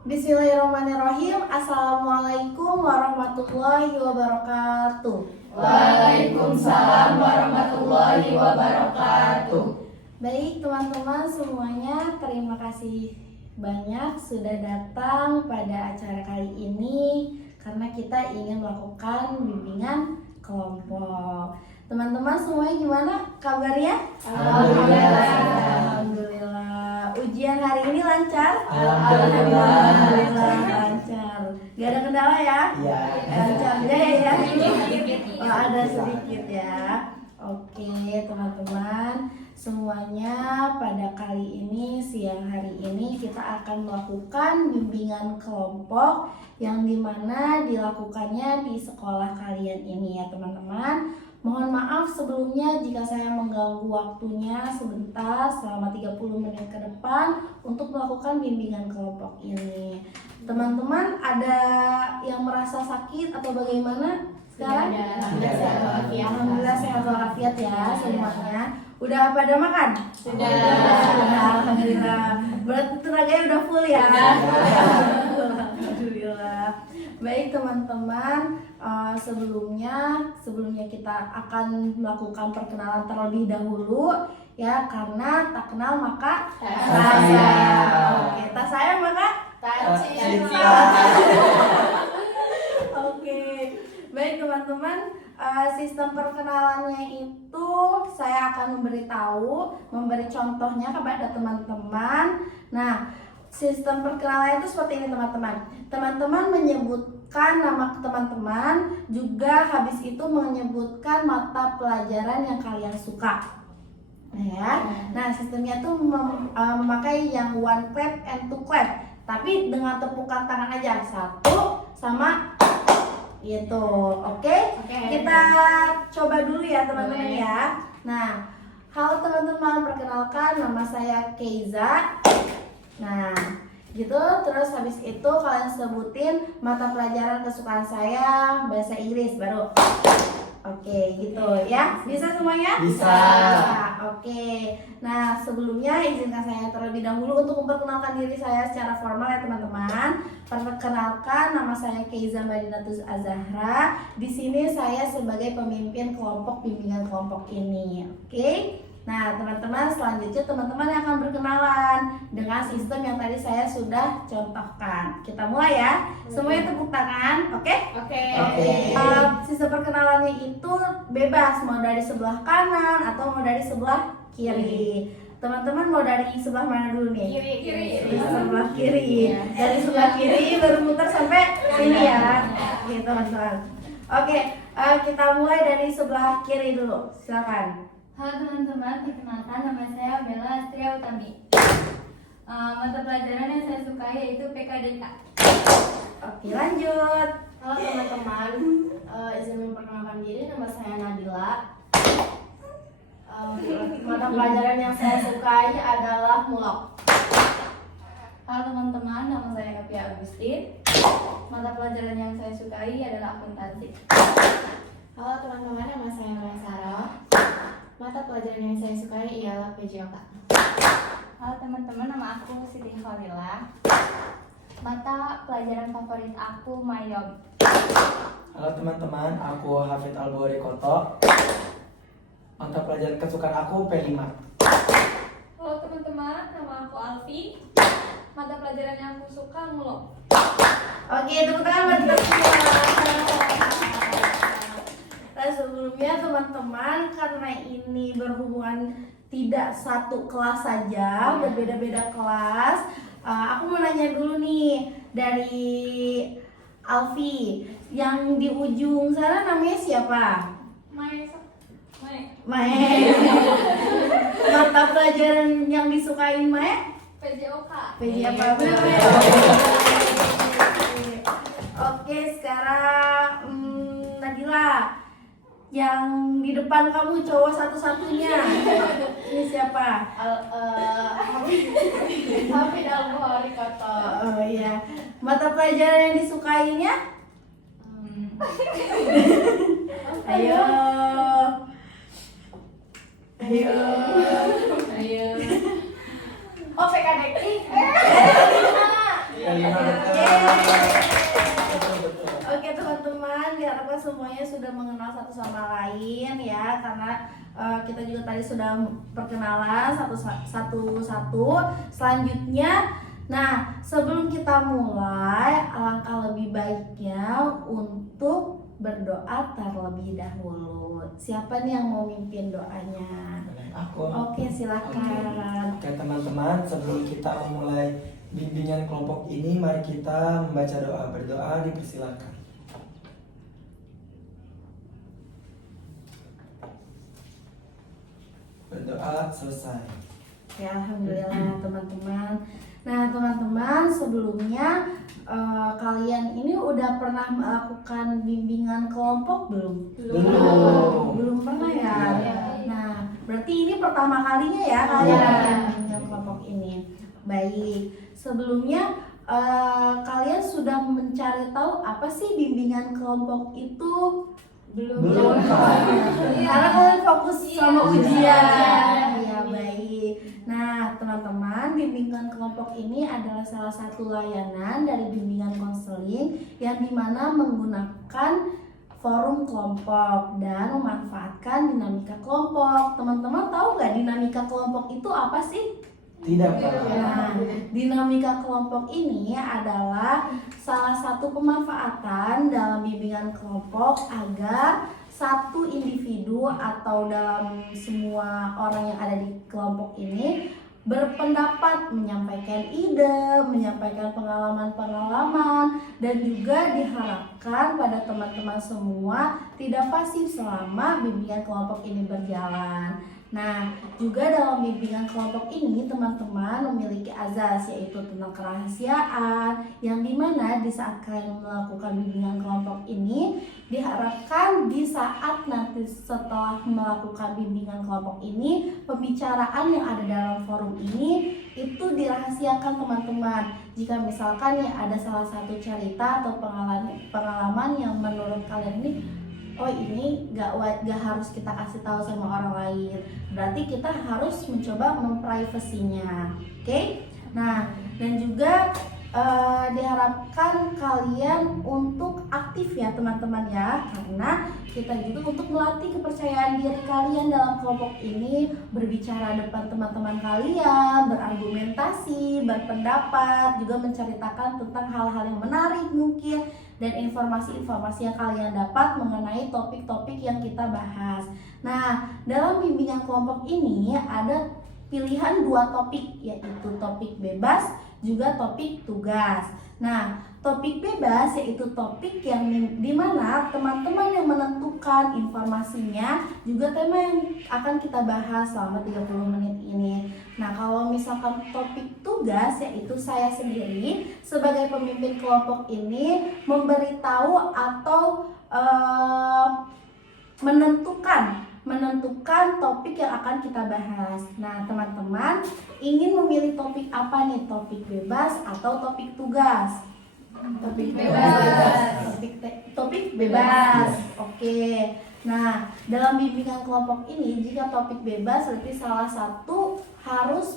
Bismillahirrahmanirrahim. Assalamualaikum warahmatullahi wabarakatuh. Waalaikumsalam warahmatullahi wabarakatuh. Baik teman-teman semuanya, terima kasih banyak sudah datang pada acara kali ini karena kita ingin melakukan bimbingan kelompok. Teman-teman semuanya gimana kabarnya? Alhamdulillah. Ujian hari ini lancar? Alhamdulillah lancar. Gak ada kendala ya? Iya. Lancar ya? Oh, ada sedikit ya. Oke teman-teman semuanya, pada kali ini siang hari ini kita akan melakukan bimbingan kelompok yang dimana dilakukannya di sekolah kalian ini ya teman-teman. Mohon maaf sebelumnya jika saya mengganggu waktunya sebentar selama 30 menit ke depan untuk melakukan bimbingan kelompok ini. Teman-teman ada yang merasa sakit atau bagaimana sekarang? Alhamdulillah sehat walafiat ya semuanya. Udah pada makan? Sudah. Alhamdulillah. Berarti tenaganya udah full ya? Alhamdulillah. Baik teman-teman, sebelumnya kita akan melakukan perkenalan terlebih dahulu ya, karena tak kenal maka tak sayang. Oke, tak sayang maka tak cinta. Oke, baik teman-teman, sistem perkenalannya itu saya akan memberi contohnya kepada teman-teman. Nah, sistem perkenalan itu seperti ini teman-teman. Teman-teman menyebutkan nama teman-teman, juga habis itu menyebutkan mata pelajaran yang kalian suka. Ya. Nah, sistemnya tuh memakai yang one clap and two clap, tapi dengan tepukan tangan aja, satu sama gitu. Oke? Kita coba dulu ya teman-teman ya. Nah, halo teman-teman, perkenalkan nama saya Keiza. Nah, gitu. Terus habis itu kalian sebutin mata pelajaran kesukaan saya, bahasa Inggris baru. Oke, gitu ya. Bisa semuanya? Bisa. Oke. Nah, sebelumnya izinkan saya terlebih dahulu untuk memperkenalkan diri saya secara formal ya teman-teman. Perkenalkan, nama saya Keiza Madinatus Azahra. Di sini saya sebagai pemimpin kelompok bimbingan kelompok ini. Oke. Nah teman-teman, selanjutnya teman-teman yang akan berkenalan dengan sistem yang tadi saya sudah contohkan. Kita mulai ya. Semuanya tepuk tangan, oke? Oke. Sistem perkenalannya itu bebas, mau dari sebelah kanan atau mau dari sebelah kiri. Teman-teman mau dari sebelah mana dulu nih? Kiri. Sebelah kiri. Dari sebelah kiri baru muter sampai sini ya. Gitu teman-teman. Oke, kita mulai dari sebelah kiri dulu. Silakan. Halo teman-teman, perkenalkan nama saya Bella Astria Utami. Mata pelajaran yang saya sukai yaitu PKDK. Oke, lanjut. Halo teman-teman, izin memperkenalkan diri, nama saya Nabila. Mata pelajaran yang saya sukai adalah mulok. Halo teman-teman, nama saya Kapia Agustin. Mata pelajaran yang saya sukai adalah akuntansi. Halo teman-teman, nama saya Maisaro. Mata pelajaran yang saya sukai ialah PJOK. Halo teman-teman, nama aku Siti Khalila. Mata pelajaran favorit aku Mayom. Halo teman-teman, aku Hafid Albuari Koto. Mata pelajaran kesukaan aku P5. Halo teman-teman, nama aku Alfi. Mata pelajaran yang aku suka mulok. Oke, tepuk tangan buat kita semua. Nah, sebelumnya teman-teman, karena ini berhubungan tidak satu kelas saja, berbeda-beda kelas, aku mau nanya dulu nih dari Alfi, yang di ujung sana namanya siapa? Mae. Mata pelajaran yang disukain Mae? PJOK. PJ apa? Oke, sekarang Nadila, yang di depan kamu cowok satu-satunya. Ini siapa? Hafid Albuari Koto. Oh iya. Mata pelajaran yang disukainya? Ayo. Oh PKDK. kelima. Oke teman-teman, diharapkan semuanya sudah mengenal satu sama lain ya, karena kita juga tadi sudah perkenalan satu-satu. Selanjutnya, nah sebelum kita mulai, alangkah lebih baiknya untuk berdoa terlebih dahulu. Siapa nih yang mau mimpin doanya? Aku. Oke, silakan. Oke teman-teman, sebelum kita memulai bimbingan kelompok ini, mari kita membaca doa. Berdoa dipersilakan. Berdoa selesai. Ya, alhamdulillah teman-teman. Nah teman-teman, sebelumnya kalian ini udah pernah melakukan bimbingan kelompok belum? Belum pernah ya? Nah, berarti ini pertama kalinya ya kalian melakukan bimbingan kelompok ini. Baik, sebelumnya kalian sudah mencari tahu apa sih bimbingan kelompok itu? Belum. Karena kalian fokus sama ujian. Ya, baik. Nah, teman-teman, bimbingan kelompok ini adalah salah satu layanan dari bimbingan konseling yang dimana menggunakan forum kelompok dan memanfaatkan dinamika kelompok. Teman-teman tahu nggak dinamika kelompok itu apa sih? Tidak pernah. Nah, dinamika kelompok ini adalah salah satu pemanfaatan dalam bimbingan kelompok agar satu individu atau dalam semua orang yang ada di kelompok ini berpendapat, menyampaikan ide, menyampaikan pengalaman-pengalaman, dan juga diharapkan pada teman-teman semua tidak pasif selama bimbingan kelompok ini berjalan. Nah, juga dalam bimbingan kelompok ini teman-teman memiliki azas, yaitu tentang kerahasiaan, yang dimana di saat kalian melakukan bimbingan kelompok ini diharapkan di saat nanti setelah melakukan bimbingan kelompok ini, pembicaraan yang ada dalam forum ini itu dirahasiakan teman-teman. Jika misalkan ya ada salah satu cerita atau pengalaman yang menurut kalian ini, oh ini gak harus kita kasih tahu sama orang lain, berarti kita harus mencoba memprivasinya. Oke? Nah, dan juga diharapkan kalian untuk aktif ya teman-teman ya, karena kita juga untuk melatih kepercayaan diri kalian dalam kelompok ini, berbicara depan teman-teman kalian, berargumentasi, berpendapat, juga menceritakan tentang hal-hal yang menarik mungkin, dan informasi-informasi yang kalian dapat mengenai topik-topik yang kita bahas. Nah, dalam bimbingan kelompok ini ada pilihan 2 topik, yaitu topik bebas juga topik tugas. Nah, topik bebas yaitu topik yang dimana teman-teman yang menentukan informasinya, juga tema yang akan kita bahas selama 30 menit ini. Nah, kalau misalkan topik tugas yaitu saya sendiri sebagai pemimpin kelompok ini memberitahu atau menentukan topik yang akan kita bahas. Nah, teman-teman ingin memilih topik apa nih? Topik bebas atau topik tugas? Topik bebas. Topik bebas. Oke. Nah, dalam bimbingan kelompok ini, jika topik bebas berarti salah satu harus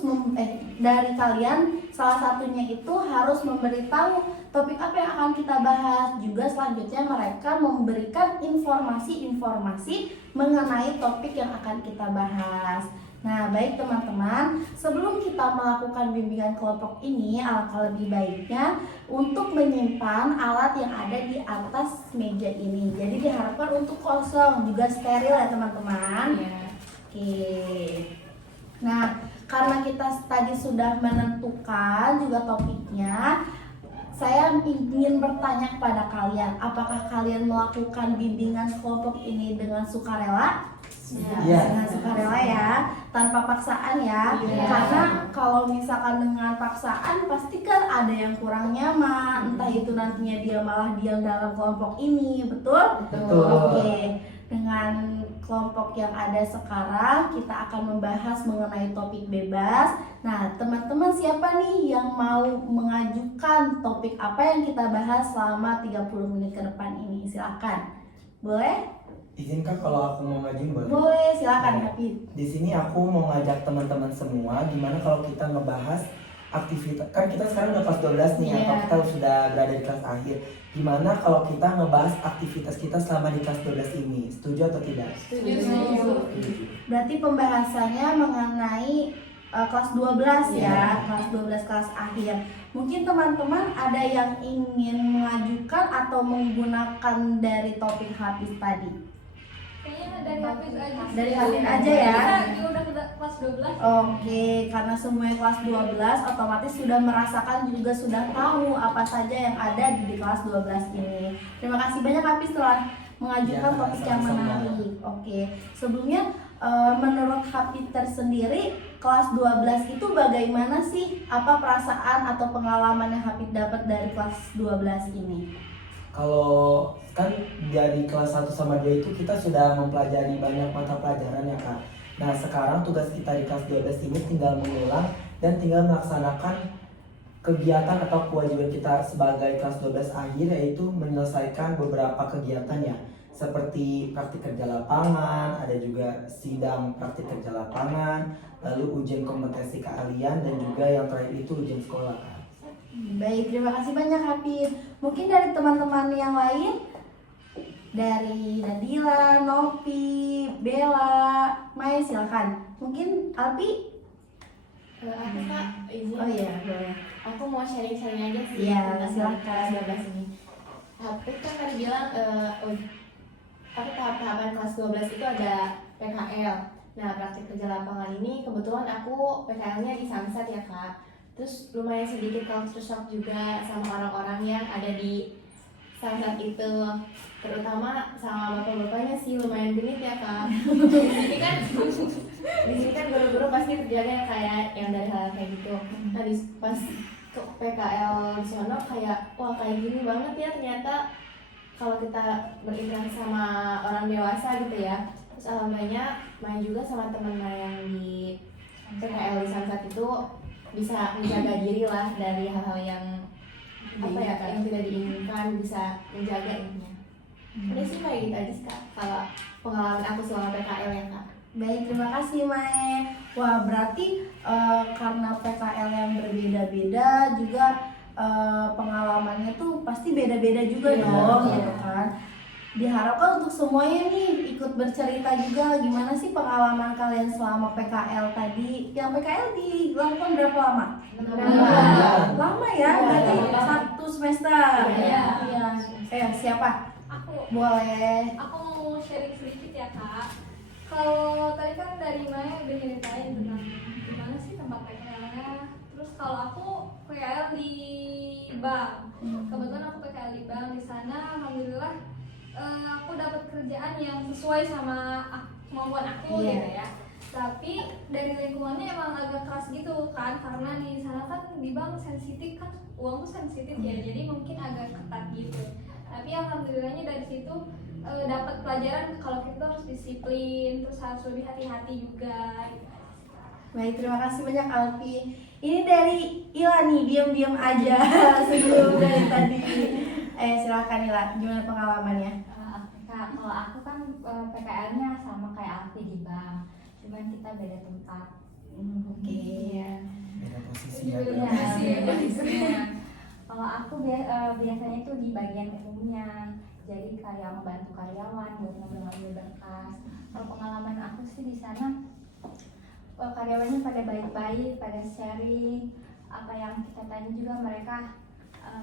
dari kalian salah satunya itu harus memberitahu topik apa yang akan kita bahas. Juga selanjutnya mereka memberikan informasi-informasi mengenai topik yang akan kita bahas. Nah, baik teman-teman, sebelum kita melakukan bimbingan kelompok ini, alangkah lebih baiknya untuk menyimpan alat yang ada di atas meja ini. Jadi diharapkan untuk kosong, juga steril ya teman-teman. Oke. Nah, karena kita tadi sudah menentukan juga topiknya, saya ingin bertanya kepada kalian, apakah kalian melakukan bimbingan kelompok ini dengan sukarela? Iya. Dengan sukarela ya, tanpa paksaan ya. Karena kalau misalkan dengan paksaan pasti kan ada yang kurang nyaman, entah itu nantinya dia malah diam dalam kelompok ini, betul? Betul. Oke. Dengan kelompok yang ada sekarang, kita akan membahas mengenai topik bebas. Nah, teman-teman siapa nih yang mau mengajukan topik apa yang kita bahas selama 30 menit ke depan ini? Silakan. Boleh? Izinkah kalau aku mau ngajuin boleh? Boleh, silakan Hafid. Di sini aku mau ngajak teman-teman semua, gimana kalau kita ngebahas aktivitas, kan kita sekarang udah kelas 12 nih Iya. atau kita sudah berada di kelas akhir. Gimana kalau kita ngebahas aktivitas kita selama di kelas 12 ini? Setuju atau tidak? Setuju. Berarti pembahasannya mengenai kelas 12 ya, Iya. kelas 12 kelas akhir. Mungkin teman-teman ada yang ingin mengajukan atau menggunakan dari topik Hafiz tadi. Kayaknya dari Hafiz aja. Dari Hafiz aja ya. Kita udah kelas 12. Oke, karena semuanya kelas 12 otomatis sudah merasakan juga sudah tahu apa saja yang ada di kelas 12 ini. Terima kasih banyak Hafiz telah mengajukan Ya, topik yang sama-sama. menarik. Oke, sebelumnya menurut Hafiz tersendiri kelas 12 itu bagaimana sih? Apa perasaan atau pengalaman yang Hafiz dapat dari kelas 12 ini? Kalau kan dari kelas 1 sama 2 itu kita sudah mempelajari banyak mata pelajaran ya Kak. Nah sekarang tugas kita di kelas 12 ini tinggal mengulang dan tinggal melaksanakan kegiatan atau kewajiban kita sebagai kelas 12 akhir, yaitu menyelesaikan beberapa kegiatan ya, seperti praktik kerja lapangan, ada juga sidang praktik kerja lapangan, lalu ujian kompetensi keahlian, dan juga yang terakhir itu ujian sekolah Kak. Baik, terima kasih banyak Hafiz. Mungkin dari teman-teman yang lain, dari Nadila, Nopi, Bella, Maya silakan. Mungkin Alpi? Aku Kak, izin. Oh iya, boleh. Aku mau sharing-sharing aja sih Iya, tentang silakan. kelas 12 ini. Tapi kan tadi bilang tahap-tahapan kelas 12 itu ada PKL. Nah, praktik kerja lapangan ini kebetulan aku PKL-nya di Samsat ya Kak. Terus lumayan sedikit culture shock juga sama orang-orang yang ada di Samsat itu. Terutama sama bapak-bapaknya sih lumayan genit ya Kak. Di sini kan guru-guru pasti kerjanya kayak yang dari hal kayak gitu. Nah, pas ke PKL di sono kayak wah kayak gini banget ya ternyata kalau kita berinteraksi sama orang dewasa gitu ya. Terus alhamdulillahnya main juga sama teman yang di PKL di Samsat itu bisa menjaga diri lah dari hal-hal yang apa ya yang tidak diinginkan, bisa menjaga intinya. Udah sih kayak gitu aja sih Kak kalau pengalaman aku selama PKL ya Kak. Baik, terima kasih Mae. Wah, berarti karena PKL yang berbeda-beda juga pengalamannya tuh pasti beda-beda juga Iya, dong, betul. gitu kan. Diharapkan untuk semuanya nih ikut bercerita juga gimana sih pengalaman kalian selama PKL tadi. Yang PKL dilakukan berapa lama? Lama ya, Iya, berarti lama. 1 semester. Iya. Iya. Siapa? Aku Boleh. mau sharing sedikit ya Kak. Kalau tadi kan dari Maya udah nyeritain tentang gimana sih tempat PKL-nya. Terus kalau aku PKL di bank. Kebetulan aku PKL di bank. Di sana alhamdulillah aku dapat kerjaan yang sesuai sama kemampuan aku Iya. gitu ya. Tapi dari lingkungannya emang agak keras gitu kan, karena di sana kan di bank sensitif kan, uang tuh sensitif ya, jadi mungkin agak ketat gitu. Tapi alhamdulillahnya dari situ dapat pelajaran kalau kita harus disiplin, terus harus lebih hati-hati juga. Gitu. Baik, terima kasih banyak Alfi. Ini dari Ila nih, diam-diam aja sebelum dari tadi. Silakan Ila, gimana pengalamannya? Kak, kalau aku kan PKL-nya sama kayak Alfi di bank, cuman kita beda tempat. Oke. Beda posisi ya. Iya. Kalau aku biasanya itu di bagian umumnya, jadi kayak membantu karyawan buat ngambil berkas. Kalau pengalaman aku sih di sana, karyawannya pada baik-baik, pada sharing, apa yang kita tanya juga mereka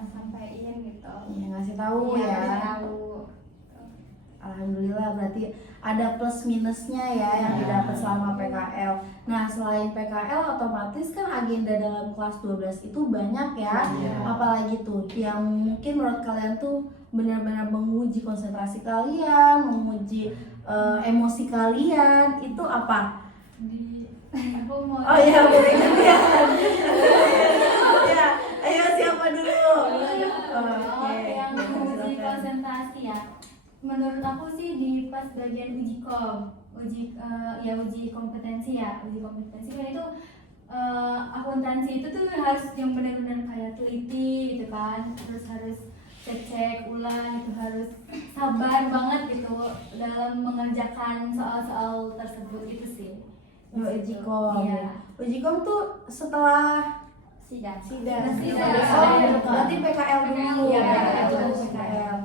sampaikan gitu. Ya, ngasih tahu Iya, ya. tahu. Alhamdulillah, berarti ada plus minusnya ya yang didapat selama PKL. Nah, selain PKL otomatis kan agenda dalam kelas 12 itu banyak ya. Iya. Apalagi tuh yang mungkin menurut kalian tuh benar-benar menguji konsentrasi kalian, menguji emosi kalian, itu apa? Aku mau. Oh iya, boleh ya. Ya, ayo siapa dulu? Oke. Yang uji konsentrasi ya. Menurut aku sih di pas bagian uji kompetensi ya. Uji kompetensi kan itu akuntansi itu tuh harus yang benar-benar kayak teliti gitu kan. Terus harus cek ulang, itu harus sabar banget gitu dalam mengerjakan soal-soal tersebut itu sih. Uji kom. Iya. Uji kom tuh setelah sidang. Sidang. Oh, berarti PKL dulu. Iya, PKL. PKL. PKL.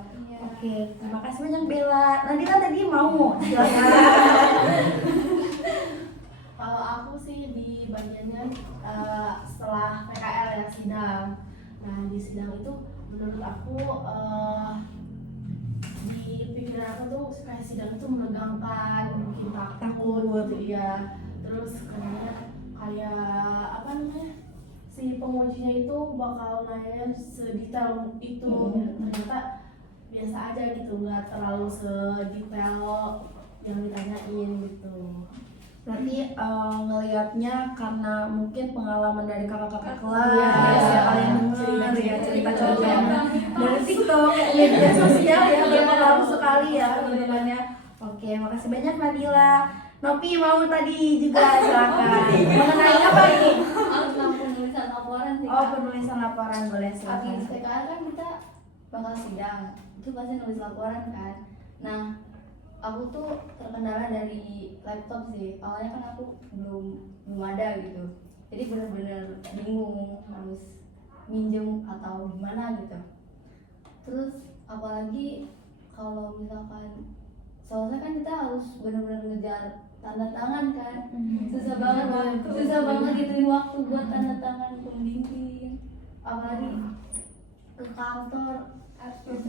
Oke, terima kasih banyak Bella. Nadila tadi mau, silakan. Kalau aku sih di bagiannya setelah PKL ya sidang. Nah di sidang itu menurut aku di pikiran aku tuh kayak sidang itu menegangkan, bikin takut gitu ya. Terus kayak apa namanya si pengujinya itu bakal nanya sedetail itu. Ternyata biasa aja gitu, nggak terlalu sedetail yang ditanyain gitu. Berarti ngelihatnya karena mungkin pengalaman dari kakak-kakak kelas, Iya. ya kalian dengar ya cerita-cerita dari TikTok, media sosial ya berpengaruh sekali ya teman-temannya. Oke, makasih banyak Nadila. Nopi mau tadi juga silakan. Mengenai apa ini? Tentang penulisan laporan sih. Oh, penulisan laporan boleh silakan. Habis PKL kan kita bakal sidang, itu pasti nulis laporan kan. Nah, aku tuh terkendala dari laptop sih. Awalnya kan aku belum ada gitu. Jadi benar-benar bingung harus minjem atau gimana gitu. Terus apalagi kalau misalkan soalnya kan kita harus benar-benar ngejar tanda tangan kan. Susah banget gituin waktu buat tanda tangan pembimbing. Apalagi ke kantor harus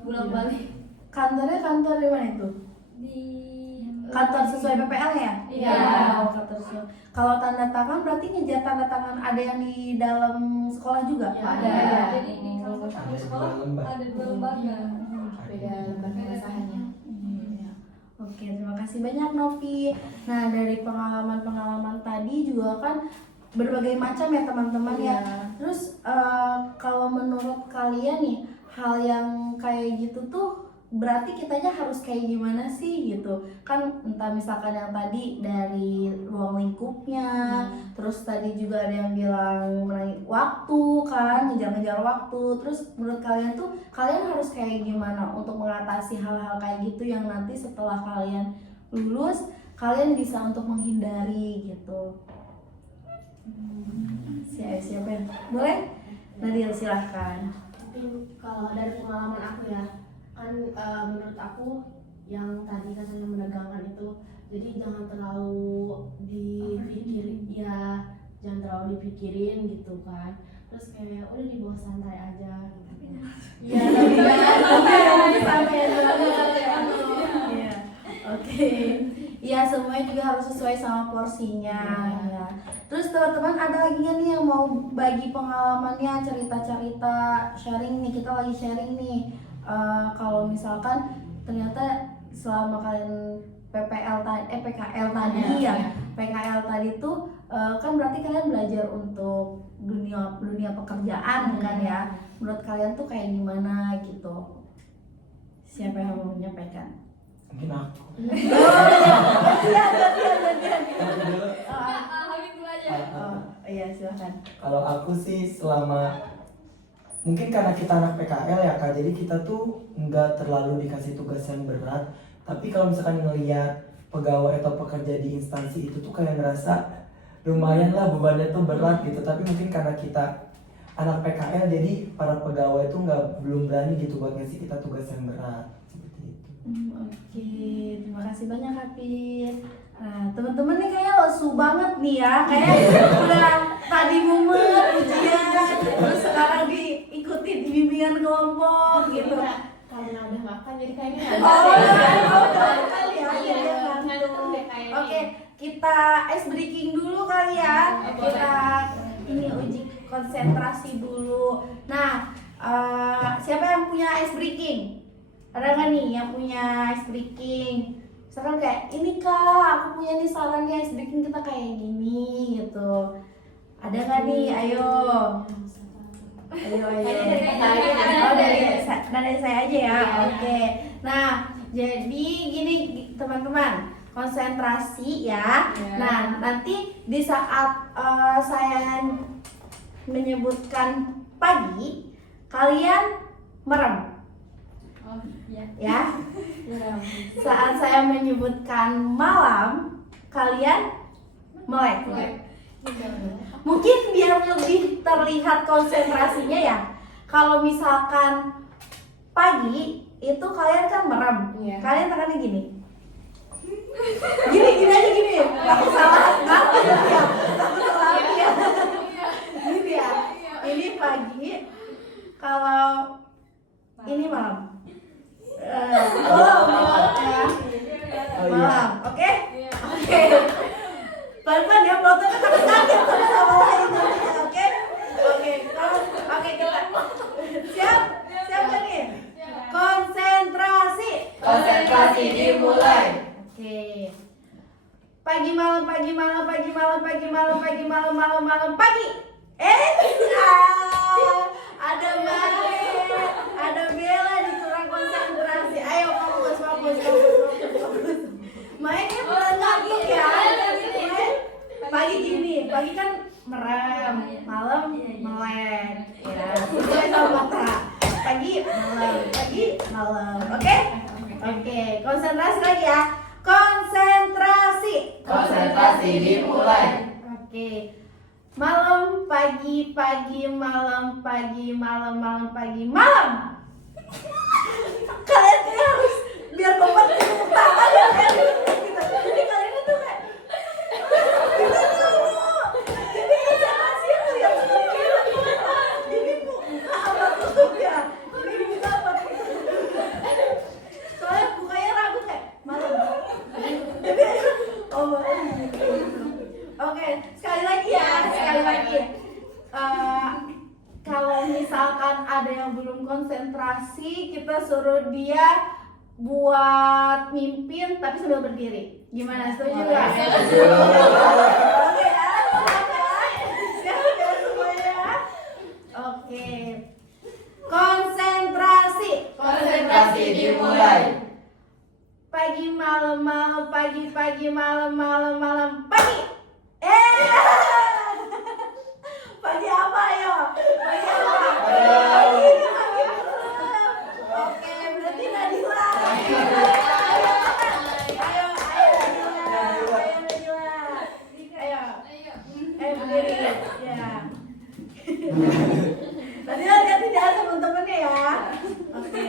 bolak-balik. Kantornya kantor di mana itu? Di Kantor sesuai PPL ya? Iya. Oh, kantor sesuai. Kalau tanda tangan berarti ngejar tanda tangan ada yang di dalam sekolah juga? Ya, ada. Jadi di salah Ada satu dua sekolah lembar. ada 2 lembaga. Beda lembaga perusahaannya. Oke, terima kasih banyak Novi. Nah, dari pengalaman-pengalaman tadi juga kan berbagai macam ya teman-teman ya. Terus kalau menurut kalian nih, hal yang kayak gitu tuh berarti kitanya harus kayak gimana sih gitu? Kan entah misalkan yang tadi dari ruang lingkupnya, terus tadi juga ada yang bilang mengenai waktu kan, ngejar-ngejar waktu. Terus menurut kalian tuh kalian harus kayak gimana untuk mengatasi hal-hal kayak gitu yang nanti setelah kalian lulus kalian bisa untuk menghindari gitu. Siapa yang boleh? Nadil silahkan. Mungkin kalau dari pengalaman aku ya kan menurut aku yang tadi katanya menegangkan itu, jadi jangan terlalu dipikirin ya, jangan terlalu dipikirin gitu kan. Terus kayak udah dibawa santai aja gitu. Iya, santai aja. Iya. Oke. Iya, semuanya juga harus sesuai sama porsinya ya. Terus teman-teman ada lagi nggak nih yang mau bagi pengalamannya, cerita-cerita, sharing nih, kita lagi sharing nih. Kalau misalkan ternyata selama kalian PKL tadi ya, PKL tadi tuh kan berarti kalian belajar untuk dunia pekerjaan kan ya. Menurut kalian tuh kayak gimana gitu? Siapa yang mau menyampaikan? Mungkin aku. Habis dulu aja. Iya silakan. Kalau aku sih selama mungkin karena kita anak PKL ya Kak, jadi kita tuh nggak terlalu dikasih tugas yang berat. Tapi kalau misalkan ngelihat pegawai atau pekerja di instansi itu tuh kayak ngerasa lumayan lah bebannya tuh berat gitu. Tapi mungkin karena kita anak PKL jadi para pegawai tuh belum berani gitu buat ngasih kita tugas yang berat seperti itu. Oke, terima kasih banyak Hafiz. Nah, teman-teman nih kayak lesu banget nih ya, kayak udah tadi mumet ujian, terus sekarang diikuti di bimbingan kelompok gitu. Karena udah makan jadi kayaknya Kali ya, iya ngantuk. Oke, kita ice breaking dulu kali ya. Kita ini uji konsentrasi dulu. Nah, siapa yang punya ice breaking? Ada nggak nih yang punya ice breaking? Misalkan kayak ini Kak, aku punya nih sarannya ice breaking kita kayak gini gitu. Ada nggak nih? Ayo. Oh, dari saya aja ya. Oke. Nah, jadi gini teman-teman, konsentrasi ya. Nah, nanti di saat saya menyebutkan pagi, kalian merem. Oh iya. Ya. Saat saya menyebutkan malam, kalian melek. Mungkin biar lebih terlihat konsentrasinya ya. Kalau misalkan pagi itu kalian kan merem, Iya. kalian tangannya gini. Gini aja gini. Takut salah, takut ya. Gini ya. Ini pagi. Kalau ini malam. Malam ya. Oh, iya. Malam, oke? Oke. Pelan-pelan ya, pelotnya takut sakit sama lain nanti, oke? Oke, kita siap kan nih? Konsentrasi. Konsentrasi dimulai. Oke. Pagi malam pagi. Ada Mari, ada Bella di kurang konsentrasi. Ayo fokus. Mainnya pelan ngantuk ya. Pagi gini, pagi kan merem, malam melek. Ya, sesuai sama kata. Pagi malam. Oke? Oke, konsentrasi lagi ya. Konsentrasi dimulai. Oke. Malam pagi malam. Kalian tuh harus biar kompak tepuk tangan ya kan? Jadi kalian itu kayak kita dulu. Jadi konsentrasi lihat ini buka apa tutup ya? Ini buka apa tutup? Soalnya bukanya ragu kayak malam. Jadi Oke, sekali lagi ya. Kalau misalkan ada yang belum konsentrasi, kita suruh dia buat mimpin tapi sambil berdiri. Gimana? Setuju nggak? Oke ya, siap ya semuanya. Oke. Konsentrasi dimulai. Pagi malam pagi. Pagi apa yo? Pagi apa? Pagi malam. Oke, berarti Nadila. Ayo Nadila. Ayo berdiri. Ya. Nadila lihatin ya teman-temannya ya. Oke.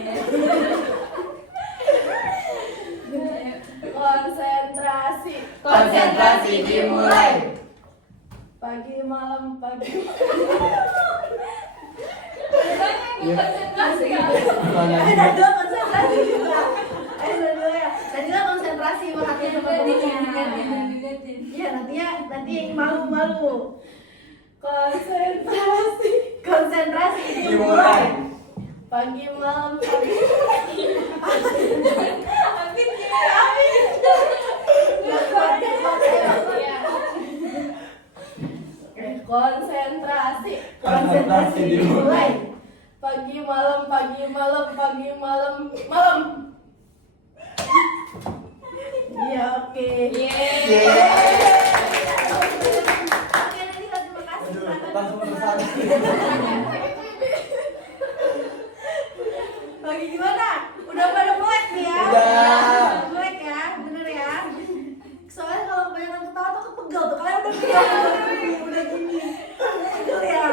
Konsentrasi dimulai. Pagi malam. Nadila konsentrasi juga. Ayo Nadila ya. Nadila konsentrasi perhatian teman-temannya. Iya nanti yang malu. Konsentrasi dimulai. Pagi malam. Konsentrasi dimulai. Pagi malam. Iya, oke. Oke, Nadila terima kasih. Langsung bersama. Lagi gimana? Udah pada melek nih ya? Udah. Melek ya, bener ya? Soalnya kalau kebanyakan ketawa tuh pegel tuh. Kalian udah gini. Pegel ya?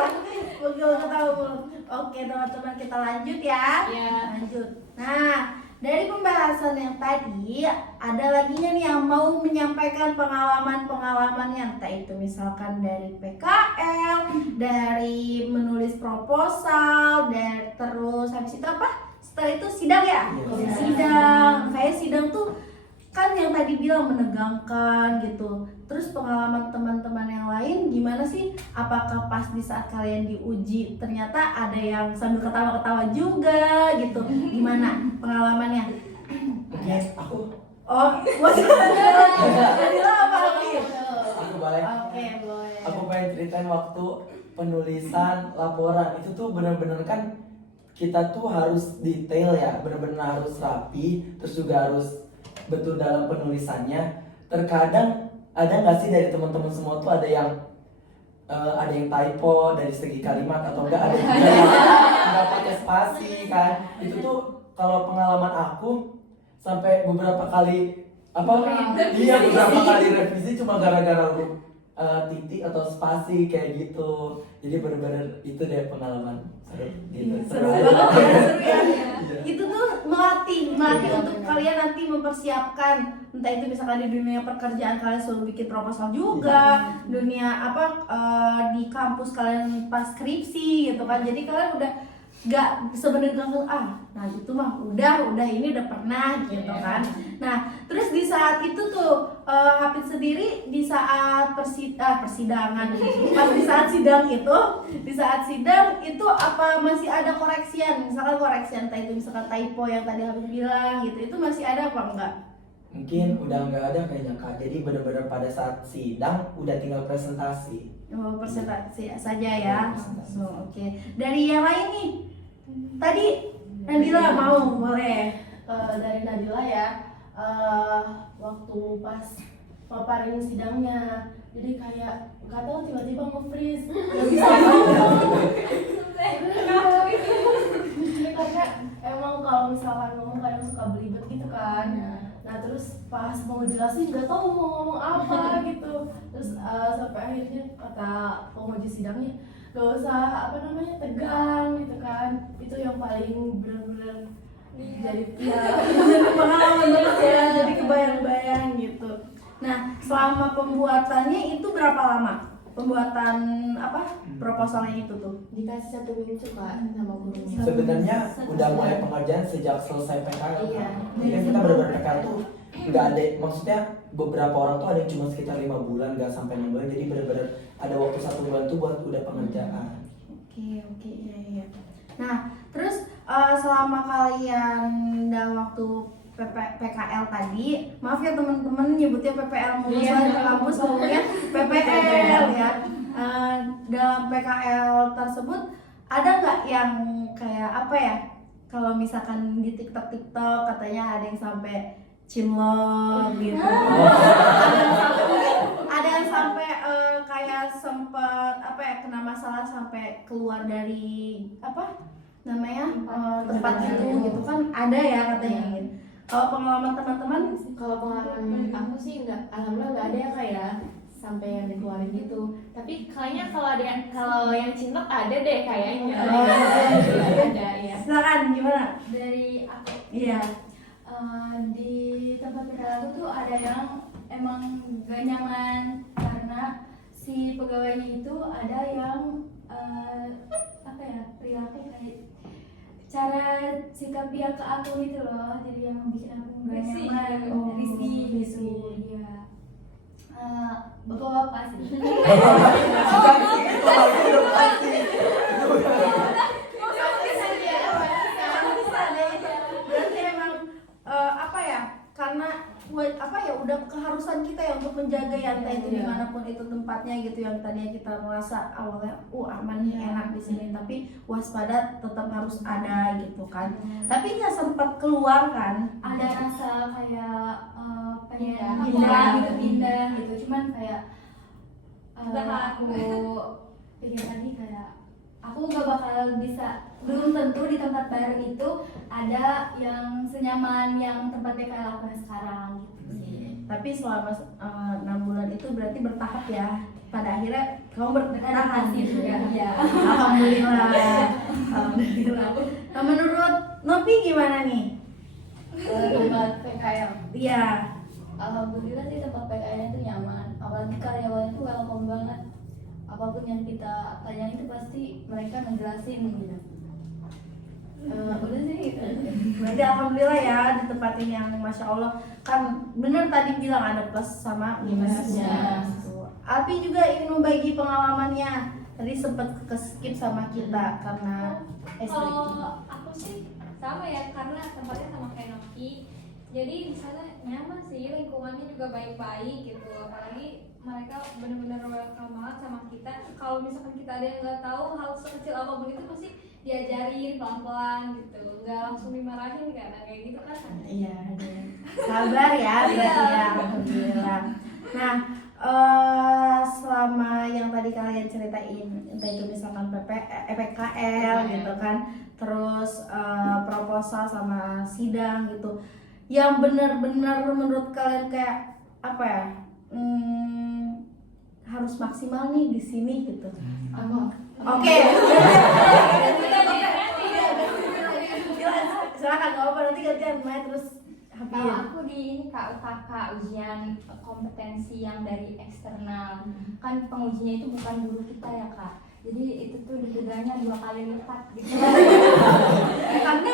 Pegel ketawa mulu. Oke teman-teman, kita lanjut ya. Lanjut. Nah, dari pembahasan yang tadi ada lagi nih yang mau menyampaikan pengalaman-pengalamannya, entah itu misalkan dari PKL, dari menulis proposal, dan terus habis itu apa? Setelah itu sidang ya? Iya. Sidang. Kayak sidang tuh kan yang tadi bilang menegangkan gitu. Terus pengalaman teman-teman yang lain gimana sih? Apakah pas di saat kalian diuji ternyata ada yang sambil ketawa-ketawa juga gitu? Gimana pengalamannya? Oke, aku Nadila apa lagi? aku boleh. Oke, boleh. Aku pengen ceritain waktu penulisan laporan itu tuh bener-bener kan kita tuh harus detail ya, bener-bener harus rapi, terus juga harus betul dalam penulisannya. Terkadang ada nggak sih dari teman-teman semua tuh ada yang typo dari segi kalimat atau enggak, ada juga yang nggak pakai spasi kan. Itu tuh kalau pengalaman aku sampai beberapa kali beberapa kali revisi cuma gara-gara titik atau spasi kayak gitu. Jadi bener-bener itu deh pengalaman seru gitu. Seru aja. banget ya, seru ya. Iya. Itu tuh melatih untuk kalian nanti mempersiapkan, entah itu misalkan di dunia pekerjaan kalian suruh bikin proposal juga, dunia di kampus kalian pas skripsi gitu kan. Jadi kalian udah gak sebenarnya langsung nah itu mah udah ini udah pernah gitu kan. Nah terus di saat itu tuh Hafid sendiri di saat persidangan pas di saat sidang itu apa masih ada koreksian, misalkan koreksian entah itu misalkan typo yang tadi Hafid bilang gitu, itu masih ada apa enggak? Mungkin udah nggak ada kayaknya Kak. Jadi bener-bener pada saat sidang udah tinggal presentasi. Presentasi saja ya. Presentasi. Oke. Dari yang lain nih, tadi Nadila mau boleh. Dari Nadila ya, waktu pas paparin sidangnya, jadi kayak nggak tahu tiba-tiba nge-freeze, nggak bisa ngomong. Karena emang kalau misalkan ngomong kadang suka belibet gitu kan. Nah terus pas mau jelasin nggak tahu mau ngomong apa gitu. Terus sampai akhirnya kata penguji sidangnya gak usah tegang gitu kan. Itu yang paling benar-benar jadi Pengalaman banget ya, jadi kebayang-bayang gitu. Nah, selama pembuatannya itu berapa lama? Pembuatan proposalnya itu tuh? dikasih 1 minggu Kak sama gurunya. Sebenarnya udah mulai pengerjaan sejak selesai PKL. Iya. Jadi kan kita benar-benar PKL tuh nggak ada, maksudnya beberapa orang tuh ada yang cuma sekitar 5 bulan, nggak sampai 6 bulan. Jadi benar-benar ada waktu 1 bulan tuh buat udah pengerjaan. Oke, iya. Nah, terus selama kalian dalam waktu PKL tadi, maaf ya teman-teman nyebutnya PPL mulu soalnya di kampus ngomongnya PPL ya. Dalam PKL tersebut ada nggak yang kayak kalau misalkan di TikTok katanya ada yang sampai cinlok gitu. Ada yang sampai kayak sempet kena masalah sampai keluar dari tempat itu gitu kan, ada ya katanya gitu. Kalau pengalaman teman-teman, Kalau pengalaman aku sih alhamdulillah nggak ada ya kayak sampai yang dikeluarin gitu. Tapi kayaknya kalau yang cinlok ada deh kayaknya. Ada ya. silakan gimana? Dari aku Iya. di tempat PKL aku tuh ada yang emang gak nyaman karena si pegawainya itu ada yang perilaku kayak cara sikap dia ke aku gitu loh, jadi yang bikin aku gak nyaman, risih gitu. Iya. Betul apa sih? Berarti emang karena udah keharusan kita ya untuk menjaga ya, entah itu dimanapun itu tempatnya gitu, yang tadinya kita merasa awalnya aman nih, enak di sini, tapi waspada tetap harus ada gitu kan. Tapi nggak sempat keluar kan? Ada rasa kayak pengen Pindah gitu, cuman kayak aku pikir tadi kayak aku gak bakal bisa, belum tentu di tempat baru itu ada yang senyaman yang tempat PKL aku sekarang gitu sih. Tapi selama 6 bulan itu berarti bertahap ya. Pada akhirnya kamu bertahan gitu ya. Iya. Alhamdulillah. Nah, menurut Novi gimana nih? Tempat PKL. Iya. Alhamdulillah sih tempat PKL itu nyaman. Apalagi karyawannya tuh welcome banget. Apapun yang kita tanyain itu pasti mereka ngejelasin gitu. Udah sih. Berarti alhamdulillah ya di tempat ini yang masya Allah, kan bener tadi bilang ada plus sama minusnya. Alpi juga ingin membagi pengalamannya. Tadi sempat ke-skip sama kita karena Kalau aku sih sama ya, karena tempatnya sama kayak Noki, jadi di sana nyaman sih, lingkungannya juga baik-baik gitu. Apalagi mereka benar-benar welcome banget sama kita. Kalau misalkan kita ada yang nggak tahu hal sekecil apapun itu pasti diajarin pelan-pelan gitu, nggak langsung dimarahin karena kayak gitu kan. iya, sabar ya berarti ya, alhamdulillah. Nah, selama yang tadi kalian ceritain, entah itu misalkan PKL gitu kan, terus proposal sama sidang gitu, yang benar-benar menurut kalian kayak harus maksimal nih di sini gitu. Aku Oke. Silakan nggak apa-apa, nanti gantian Maya terus Kalau Hafil. aku di ini Kak UKK ujian kompetensi yang dari eksternal, kan pengujinya itu bukan guru kita ya Kak, jadi itu tuh deganya 2 kali lipat gitu. Karena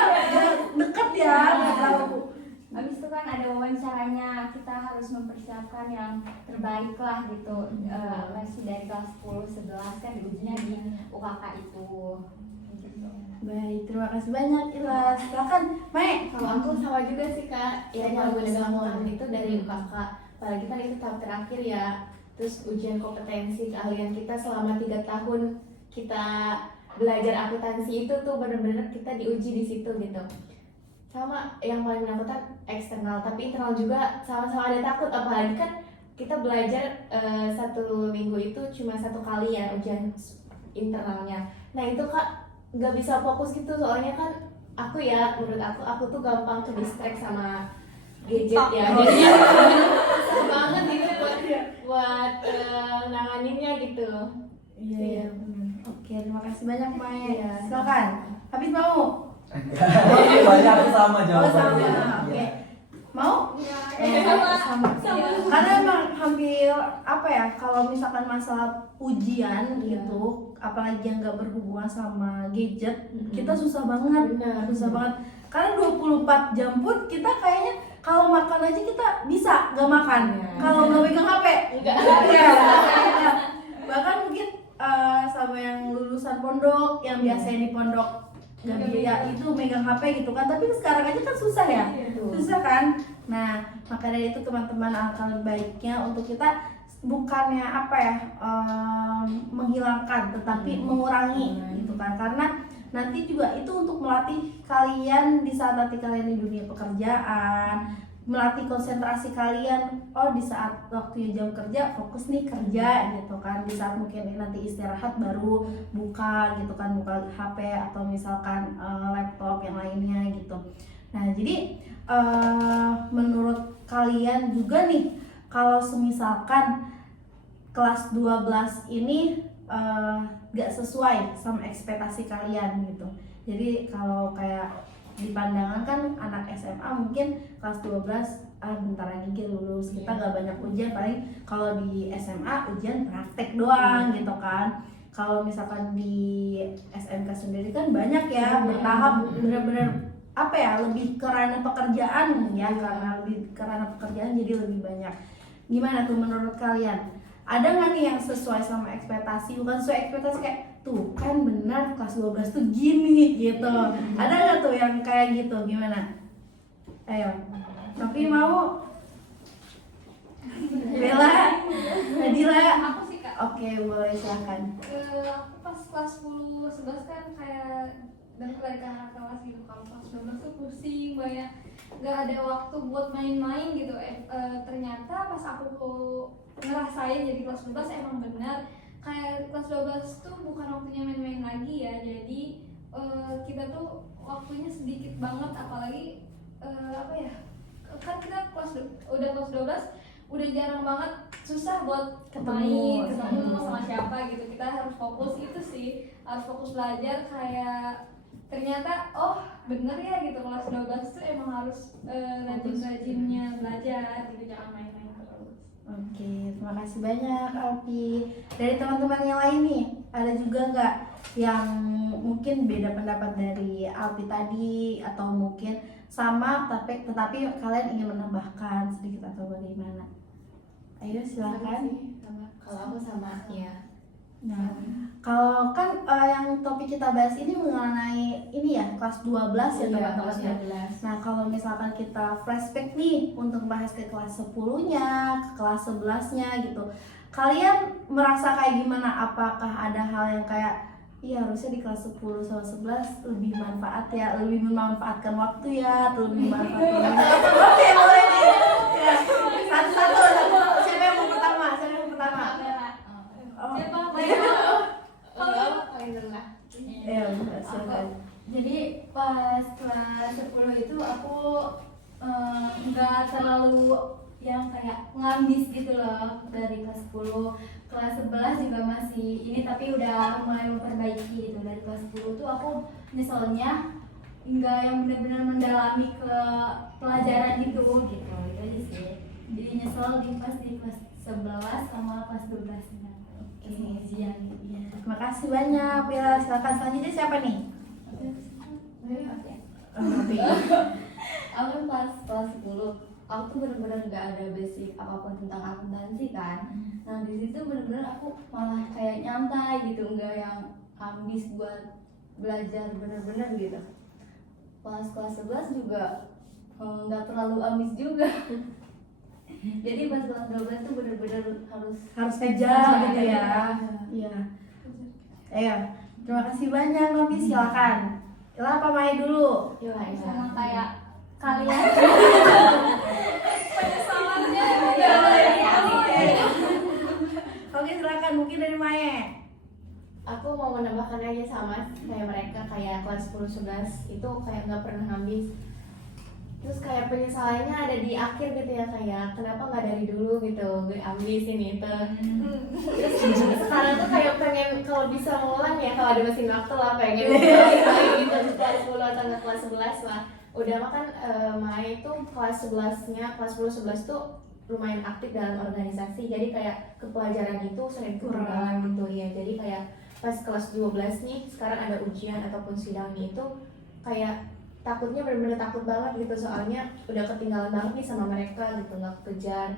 deket ya, nggak tahu. Habis itu kan ada wawancaranya, kita harus mempersiapkan yang terbaik lah gitu. Masih dari kelas 10, 11 kan diujinya di UKK itu. Gitu. Baik, terima kasih banyak Ilas. Silakan, Mai. Kalau aku sama juga sih Kak, ya yang gue dengar itu dari UKK, apalagi kan itu tahap terakhir ya. Terus ujian kompetensi keahlian kita selama 3 tahun kita belajar akuntansi itu tuh bener-bener kita diuji di situ gitu. Sama yang paling menakutkan eksternal, tapi internal juga sama-sama ada takut, apalagi kan kita belajar 1 minggu itu cuma 1 kali ya ujian internalnya. Nah itu Kak nggak bisa fokus gitu, soalnya kan menurut aku tuh gampang ke distract sama gadget ya, jadi susah banget gitu buat nanganinnya gitu. Iya. Oke, terima kasih banyak Mai. Iya. Silakan. Habis mau? Banyak aku sama Oh jawabannya. sama. Oke. Mau? Sama. Sama. Karena emang hampir apa ya, kalau misalkan masalah ujian gitu, apalagi yang nggak berhubungan sama gadget, kita susah banget. Benar. Susah banget. Karena 24 jam pun kita kayaknya kalau makan aja kita bisa nggak makan. Iya. Kalau nggak pegang HP, Enggak. iya. Bahkan mungkin sama yang lulusan pondok, yang biasanya di pondok nggak bisa itu megang HP gitu kan, tapi sekarang aja kan susah ya, susah kan. Nah maka dari itu teman-teman, alangkah baiknya untuk kita bukannya apa ya, menghilangkan tetapi mengurangi gitu kan, karena nanti juga itu untuk melatih kalian di saat nanti kalian di dunia pekerjaan, melatih konsentrasi kalian. Oh di saat waktu jam kerja fokus nih kerja gitu kan, di saat mungkin nanti istirahat baru buka gitu kan, buka HP atau misalkan laptop yang lainnya gitu. Nah jadi menurut kalian juga nih, kalau semisalkan kelas 12 ini gak sesuai sama ekspektasi kalian gitu, jadi kalau kayak di pandangan kan anak SMA mungkin kelas 12 bentar lagi lulus, kita gak banyak ujian, paling kalau di SMA ujian praktek doang gitu kan. Kalau misalkan di SMK sendiri kan banyak ya, bertahap, bener-bener apa ya, lebih ke ranah pekerjaan ya, karena lebih ke ranah pekerjaan jadi lebih banyak. Gimana tuh menurut kalian? Ada nggak nih yang sesuai sama ekspektasi? Bukan sesuai ekspektasi kayak tuh kan benar kelas 12 tuh gini gitu. Ada nggak tuh yang kayak gitu? Gimana? Ayo. Tapi mau? Bella? Nadila? Aku sih Kak. Oke, boleh silakan. Aku pas kelas 10, 11 kan kayak dan dari kakak kelas gitu. Kalau kelas 12 tuh pusing banyak, nggak ada waktu buat main-main gitu. Ternyata pas aku ngerasain jadi kelas 12 emang benar kayak kelas 12 tuh bukan waktunya main-main lagi ya. Jadi kita tuh waktunya sedikit banget, apalagi apa ya, kan kita udah kelas 12 udah jarang banget, susah buat ketemu sama siapa gitu. Kita harus fokus, itu sih harus fokus belajar. Kayak ternyata oh bener ya gitu, kelas 12 tuh emang harus rajin-rajinnya belajar gitu, jangan main-main terus. Oke, terima kasih banyak Alfi. Dari teman-teman yang lain nih, ada juga nggak yang mungkin beda pendapat dari Alfi tadi, atau mungkin sama tetapi kalian ingin menambahkan sedikit atau bagaimana? Ayo silakan. Kalau aku sama ya. Nah, kalau kan yang topik kita bahas ini mengenai ini ya, kelas 12 ya teman-teman ya. Nah, kalau misalkan kita flashback nih untuk bahas ke kelas 10-nya, ke kelas 11-nya gitu. Kalian merasa kayak gimana? Apakah ada hal yang kayak iya harusnya di kelas 10 sama 11 lebih manfaat ya, lebih memanfaatkan waktu ya, atau lebih manfaatkan. Oke, boleh nih. Ya. Satu-satu. Siapa yang mau pertama? Oh. Ya, silakan. Jadi pas kelas 10 itu aku nggak terlalu yang kayak ngambis gitu loh dari kelas 10. kelas 11 juga masih ini, tapi udah mulai memperbaiki gitu. Dari kelas 10 tuh aku nyeselnya nggak yang benar-benar mendalami ke pelajaran itu gitu aja sih. Jadi nyesel di kelas 11 sama kelas 12 nya ujian gitu. Ya, terima kasih banyak Pila. Silakan selanjutnya siapa nih? Aku kan pas kelas 10, aku tuh bener-bener gak ada basic apapun tentang akuntansi kan. Nah di situ bener-bener aku malah kayak nyantai gitu, nggak yang ambis buat belajar bener-bener gitu. Pas kelas 11 juga nggak terlalu ambis juga. Jadi pas kelas 12 tuh bener-bener Harus kejar gitu ya. Iya. Ayo, terima kasih banyak Novi. Silakan. Ila apa Mai dulu? Sama kayak Kalian penyesalannya Oke, silakan. Mungkin dari Mae. aku mau menambahkan aja sama kayak mereka, kayak kelas 10 11 itu kayak nggak pernah habis. Terus kayak penyesalannya ada di akhir gitu ya, kayak kenapa nggak dari dulu gitu gue ambisin itu. Terus sekarang tuh kayak pengen kalau bisa ngulang ya, kalau ada mesin waktu lah pengen ngulang lagi gitu di kelas 10 atau nggak kelas 11 lah. Udah makan Mai itu kelas 11-nya, kelas 10 11 tuh lumayan aktif dalam organisasi, jadi kayak kepelajaran itu sering ketinggalan gitu ya. Jadi kayak pas kelas 12 nih sekarang ada ujian ataupun sidangnya itu kayak takutnya bener-bener takut banget gitu, soalnya udah ketinggalan banget nih sama mereka gitu, nggak kejar.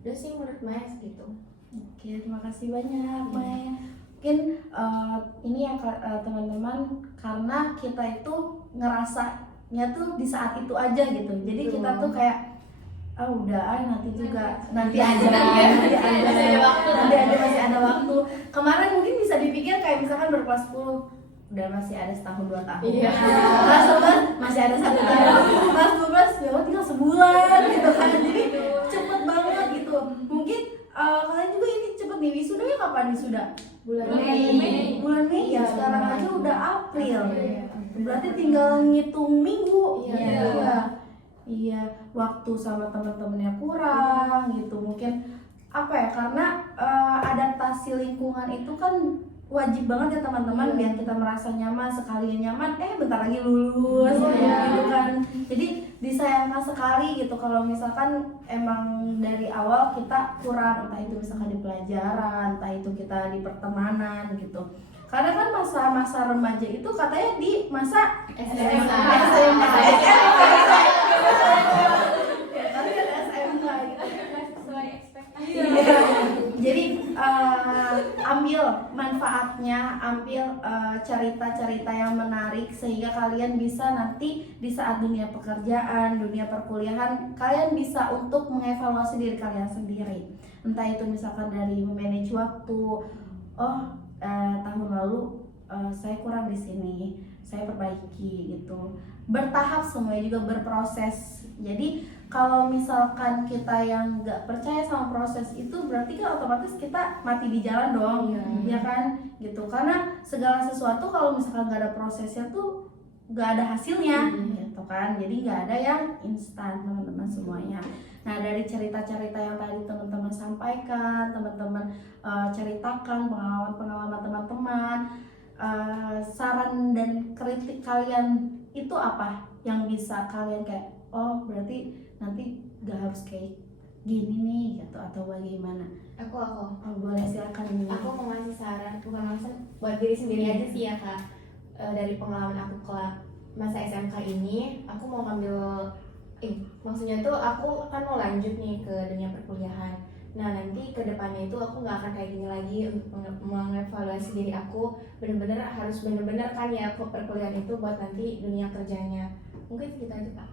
Udah sih menurut Maya gitu. Oke, terima kasih banyak Mae. Mungkin ini ya teman-teman, karena kita itu ngerasanya tuh di saat itu aja gitu. Jadi kita tuh kayak udah nanti juga nanti aja nanti masih ada waktu. Kemarin mungkin bisa dipikir kayak misalkan berkelas 10 udah masih ada setahun 2 tahun. Iya. Kelas 11 masih ada 1 tahun. Kelas 12 ya tinggal sebulan gitu kan. Jadi cepet banget gitu. Mungkin kalian juga ini cepet nih, wisudanya kapan wisuda? Bulan Bulan Mei ya, sekarang aja udah April. Berarti tinggal ngitung minggu. Iya, waktu sama teman-temannya kurang gitu. Mungkin apa ya, karena adaptasi lingkungan itu kan wajib banget ya teman-teman, biar kita merasa nyaman. Sekalian nyaman, bentar lagi lulus gitu kan. Jadi disayangkan sekali gitu kalau misalkan emang dari awal kita kurang, entah itu misalkan di pelajaran, entah itu kita di pertemanan gitu. Karena kan masa-masa remaja itu katanya di masa SMA. Ya, tapi kan SMK gitu. sesuai ekspektasi. Jadi ambil manfaatnya, ambil cerita-cerita yang menarik sehingga kalian bisa nanti di saat dunia pekerjaan, dunia perkuliahan, kalian bisa untuk mengevaluasi diri kalian sendiri. Entah itu misalkan dari memanage waktu, tahun lalu saya kurang di sini, saya perbaiki gitu. Bertahap, semuanya juga berproses. Jadi kalau misalkan kita yang nggak percaya sama proses itu, berarti kan otomatis kita mati di jalan dong, ya kan gitu. Karena segala sesuatu kalau misalkan nggak ada prosesnya tuh nggak ada hasilnya, gitu kan. Jadi nggak ada yang instan teman-teman semuanya. Nah dari cerita-cerita yang tadi teman-teman sampaikan, teman-teman ceritakan pengalaman teman-teman, saran dan kritik kalian itu apa yang bisa kalian kayak berarti nanti gak harus kayak gini nih gitu, atau bagaimana? Aku Boleh silakan. aku mau ngasih saran, bukan langsung buat diri sendiri aja sih ya Kak. Dari pengalaman aku ke masa SMK ini, aku mau ngambil maksudnya tuh aku kan mau lanjut nih ke dunia perkuliahan. Nah nanti ke depannya itu aku nggak akan kayak gini lagi, mengevaluasi diri aku bener-bener harus bener-bener kan ya perkuliahan itu buat nanti dunia kerjanya. Mungkin segitu aja Kak.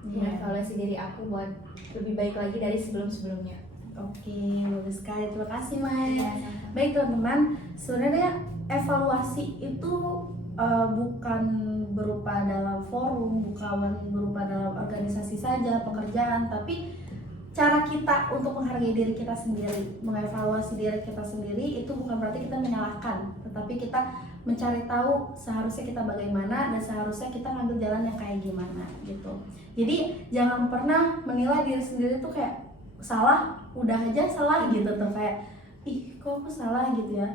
Mengevaluasi diri aku buat lebih baik lagi dari sebelum-sebelumnya. Oke, bagus sekali, terima kasih Maya. Baik teman-teman, sebenarnya evaluasi itu bukan berupa dalam forum, bukan berupa dalam organisasi saja, pekerjaan, tapi cara kita untuk menghargai diri kita sendiri, mengevaluasi diri kita sendiri itu bukan berarti kita menyalahkan, tetapi kita mencari tahu seharusnya kita bagaimana dan seharusnya kita ngambil jalan yang kayak gimana gitu. Jadi jangan pernah menilai diri sendiri tuh kayak salah, udah aja salah gitu tuh, kayak ih kok aku salah gitu ya,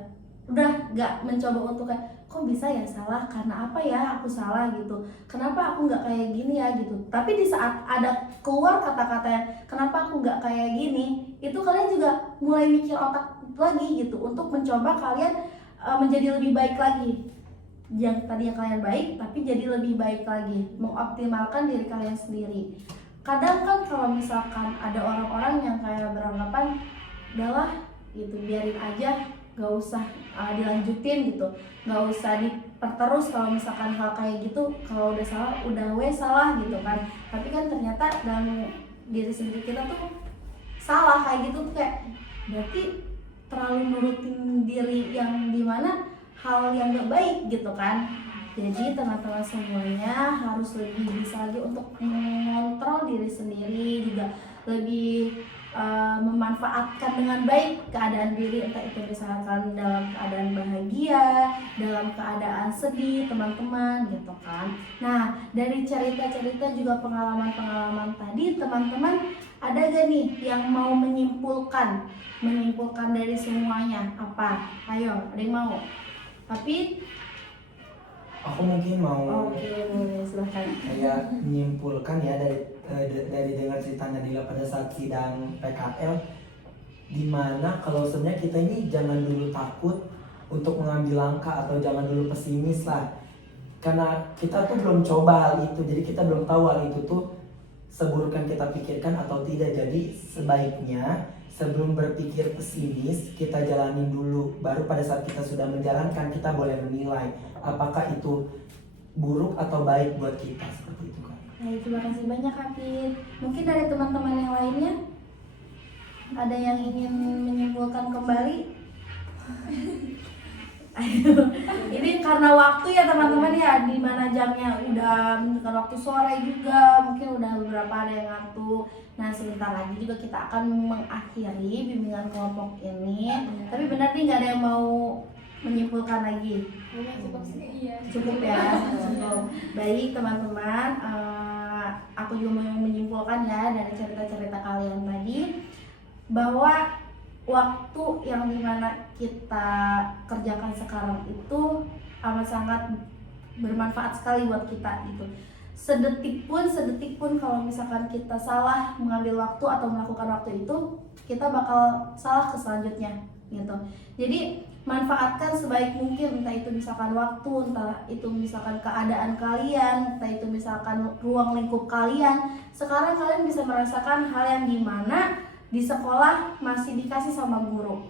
udah nggak mencoba untuk kayak kok bisa ya salah, karena apa ya aku salah gitu, kenapa aku nggak kayak gini ya gitu. Tapi di saat ada keluar kata-kata yang kenapa aku nggak kayak gini, itu kalian juga mulai mikir otak lagi gitu untuk mencoba kalian menjadi lebih baik lagi. Yang tadinya kalian baik tapi jadi lebih baik lagi, mengoptimalkan diri kalian sendiri. Kadang kan kalau misalkan ada orang-orang yang kayak beranggapan udahlah gitu, biarin aja, nggak usah dilanjutin gitu, nggak usah diperterus kalau misalkan hal kayak gitu, kalau udah salah udah salah gitu kan. Tapi kan ternyata dalam diri sendiri kita tuh salah kayak gitu tuh kayak berarti terlalu nurutin diri yang dimana hal yang gak baik gitu kan. Jadi teman-teman semuanya harus lebih bisa lagi untuk mengontrol diri sendiri, juga lebih memanfaatkan dengan baik keadaan diri, entah itu misalkan dalam keadaan bahagia, dalam keadaan sedih teman-teman gitu kan. Nah dari cerita-cerita juga pengalaman-pengalaman tadi teman-teman, ada gak nih yang mau menyimpulkan dari semuanya? Apa? Ayo, ada yang mau? Tapi Aku mungkin mau oke, silahkan. kayak menyimpulkan ya dari dengar cerita Nadila pada saat sidang PKL, dimana kalau sebenarnya kita ini jangan dulu takut untuk mengambil langkah atau jangan dulu pesimis lah, karena kita tuh belum coba hal itu, jadi kita belum tahu hal itu tuh seburuk yang kita pikirkan atau tidak. Jadi sebaiknya sebelum berpikir pesimis, kita jalanin dulu. Baru pada saat kita sudah menjalankan, kita boleh menilai apakah itu buruk atau baik buat kita, seperti itu kan. Baik, terima kasih banyak Hafid. Mungkin dari teman-teman yang lainnya ada yang ingin menyimpulkan kembali? Ayo, ini karena waktu ya teman-teman ya, di mana jamnya udah menunjukkan waktu sore juga, mungkin udah beberapa ada yang ngantuk. Nah sebentar lagi juga kita akan mengakhiri bimbingan kelompok ini. Tapi benar nih nggak ada yang mau menyimpulkan lagi? Iya. Cukup ya, cukup. Baik teman-teman, aku juga mau menyimpulkan ya dari cerita-cerita kalian tadi, bahwa waktu yang dimana kita kerjakan sekarang itu amat sangat bermanfaat sekali buat kita gitu. Sedetik pun kalau misalkan kita salah mengambil waktu atau melakukan waktu itu, kita bakal salah ke selanjutnya gitu. Jadi manfaatkan sebaik mungkin, entah itu misalkan waktu, entah itu misalkan keadaan kalian, entah itu misalkan ruang lingkup kalian. Sekarang kalian bisa merasakan hal yang dimana di sekolah masih dikasih sama guru,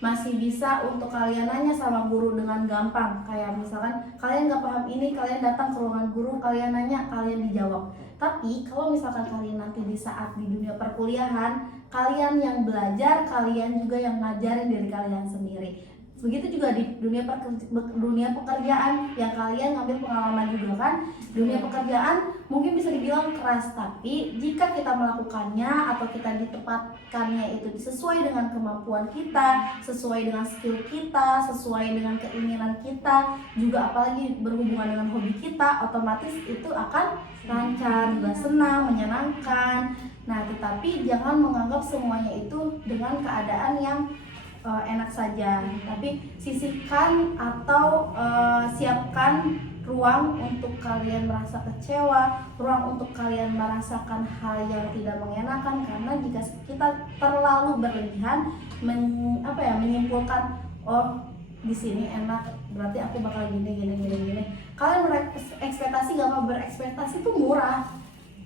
masih bisa untuk kalian nanya sama guru dengan gampang. Kayak misalkan kalian gak paham ini, kalian datang ke ruangan guru, kalian nanya, kalian dijawab. Tapi kalau misalkan kalian nanti di saat di dunia perkuliahan, kalian yang belajar, kalian juga yang ngajarin diri kalian sendiri. Begitu juga di dunia pekerjaan yang kalian ngambil pengalaman juga kan. Dunia pekerjaan mungkin bisa dibilang keras, tapi jika kita melakukannya atau kita ditempatkannya itu sesuai dengan kemampuan kita, sesuai dengan skill kita, sesuai dengan keinginan kita, juga apalagi berhubungan dengan hobi kita, otomatis itu akan lancar, juga senang, menyenangkan. Nah tetapi jangan menganggap semuanya itu dengan keadaan yang enak saja, tapi sisihkan atau siapkan ruang untuk kalian merasa kecewa, ruang untuk kalian merasakan hal yang tidak mengenakan. Karena jika kita terlalu berlebihan menyimpulkan oh di sini enak, berarti aku bakal gini. Kalian berekspektasi, gak mau berekspektasi itu murah,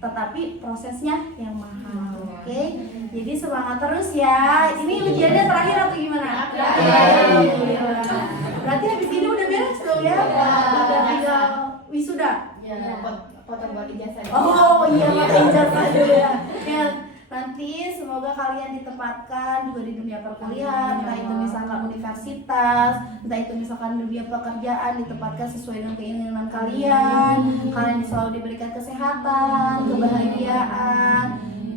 tetapi prosesnya yang mahal. Oke? Jadi semangat terus ya. Ini ujiannya terakhir atau gimana? Alhamdulillah. Berarti habis ini udah beres dong ya? Udah tinggal wisuda. Ya, foto buat ijazah. Oh iya, pakai ijazah dulu ya. Ya, nanti semoga kalian ditempatkan juga di dunia perkuliahan, entah itu misalkan universitas, entah itu misalkan dunia pekerjaan, ditempatkan sesuai dengan keinginan kalian. Kalian selalu diberikan kesehatan, kebahagiaan.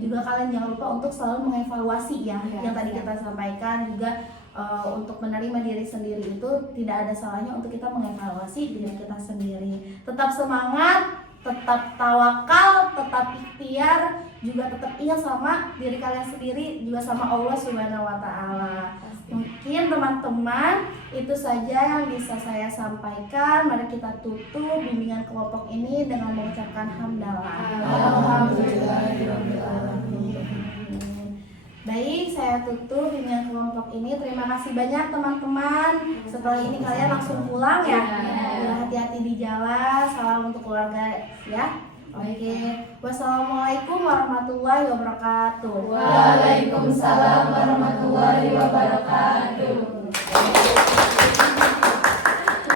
Juga kalian jangan lupa untuk selalu mengevaluasi ya, yang tadi kita sampaikan juga. Untuk menerima diri sendiri itu tidak ada salahnya untuk kita mengevaluasi diri kita sendiri. Tetap semangat, tetap tawakal, tetap ikhtiar, juga tetap ingat sama diri kalian sendiri, juga sama Allah Subhanahu wa Ta'ala. Mungkin teman-teman itu saja yang bisa saya sampaikan. Mari kita tutup bimbingan kelompok ini dengan mengucapkan hamdalah. Baik, saya tutup bimbingan kelompok ini. Terima kasih banyak teman-teman. Setelah ini kalian langsung pulang ya. Hati-hati di jalan. Salam untuk keluarga ya. Oke. Wassalamualaikum warahmatullahi wabarakatuh. Waalaikumsalam warahmatullahi wabarakatuh.